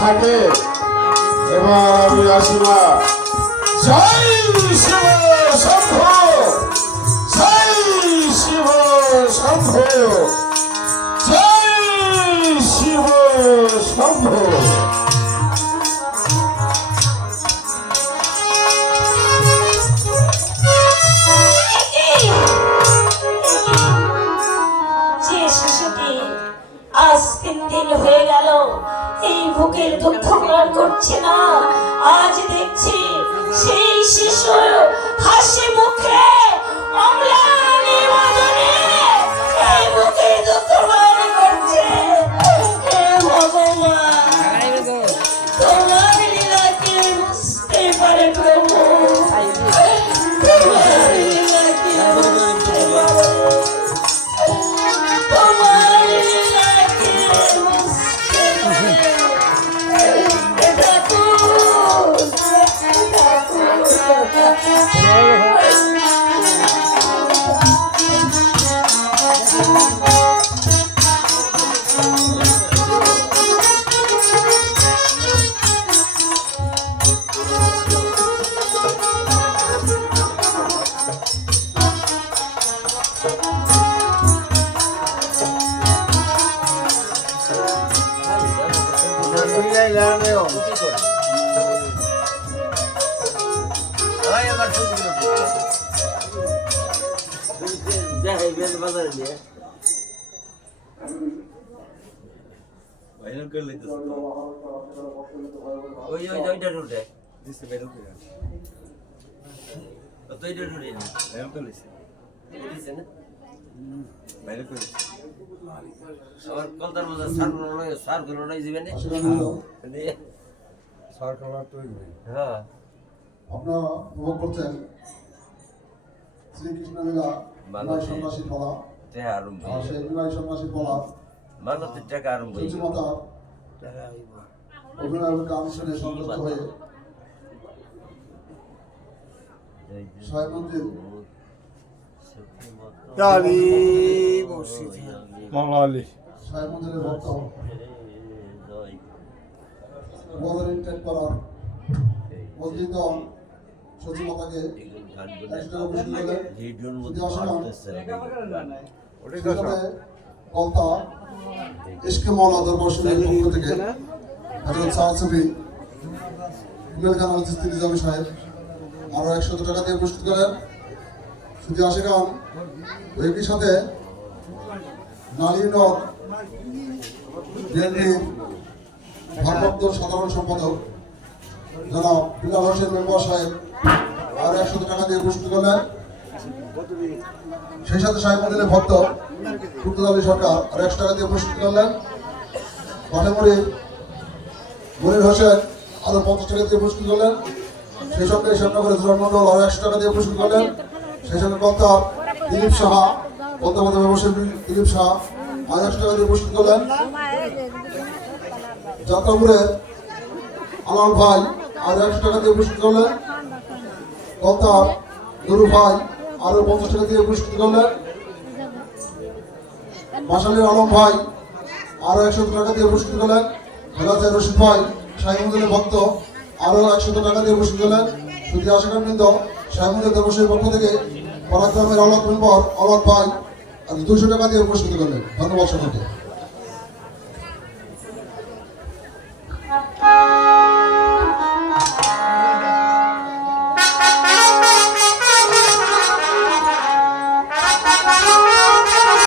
থাকে। এবার আমি আসি না। জয় শিব শম্ভু, জয় শিব শম্ভু, জয় শিব শম্ভু। আজ 3 দিন হয়ে গেল এই বুকের দুঃখ গ্রহণ করছে না। আজ দেখছি সেই শিশু হাসি মুখে অম্লানি বদনে এই বুকের দুঃখ গ্রহণ করছে। হে ভগবান, তোমার লীলাকে বুঝতে পারে প্রভু, তোমার লীলাকে বুঝতে পারে। আপনারা উপভোগ করছেন শ্রীকৃষ্ণ লীলা বিনয় সন্ন্যাসী বলা, আর সেই বিনয় সন্ন্যাসী বলা সূচিমাতা অভিনয়ের গান শুনে সন্তুষ্ট হয়ে সাহেব মন্দির সাহেব মন্দিরের ভক্ত বদরিন টেক করার মসজিদ সচিমাতাকে 100 টাকা পুরস্কার দিলেন। কলতা ইশকে মওলা দরবার শরীফের পক্ষ থেকে হযরত সাদ সুফি ইমরান খান আল-চিশতি নিজামী সাহেব আরো 100 টাকা দিয়ে পুরস্কৃত করেন। শুধু আশিকান একই সাথে নালিনদ বিএনপির ভারপ্রাপ্ত সাধারণ সম্পাদক জনাব বিলাল হোসেন মেম্বার সাহেব আর 100 টাকা দিয়ে পুরস্কৃত করলেন। সেই সাথে সাহেব মন্দিরের ভক্ত কুতুব আলী সরকার আর 100 টাকা দিয়ে পুরস্কৃত করলেন। পাঠামুড়ির মনির হোসেন আরো 50 টাকা দিয়ে পুরস্কৃত করলেন। সেই সঙ্গে শ্যামনগরের জন্মমন্ডল আরো 100 টাকা দিয়ে পুরস্কৃত করলেন। সেই সঙ্গে কলতা দিলীপ সাহা কলতাবাদ ব্যবসায়ী দিলীপ সাহা আর 100 টাকা দিয়ে পুরস্কৃত করলেন। যাত্রাপুরে আলাল ভাই আর 100 টাকা দিয়ে পুরস্কৃত করলেন। কলতার নুরু ভাই আরো 50 টাকা দিয়ে পুরস্কৃত করলেন। মাসালের আলম ভাই আরো 100 টাকা দিয়ে পুরস্কৃত করলেন। হেলাতের রশিদ ভাই শাহীমুদ্দিনের ভক্ত আরো 100 টাকা দিয়ে পুরস্কৃত করলেন। শুধু আশাকান বৃন্দ শাহীমুদ্দিন দেবসের পক্ষ থেকে পরাক্রমের আলাদ মেম্বার আলাদ ভাই আর 200 টাকা দিয়ে পুরস্কৃত করলেন। ধন্যবাদ সকলকে।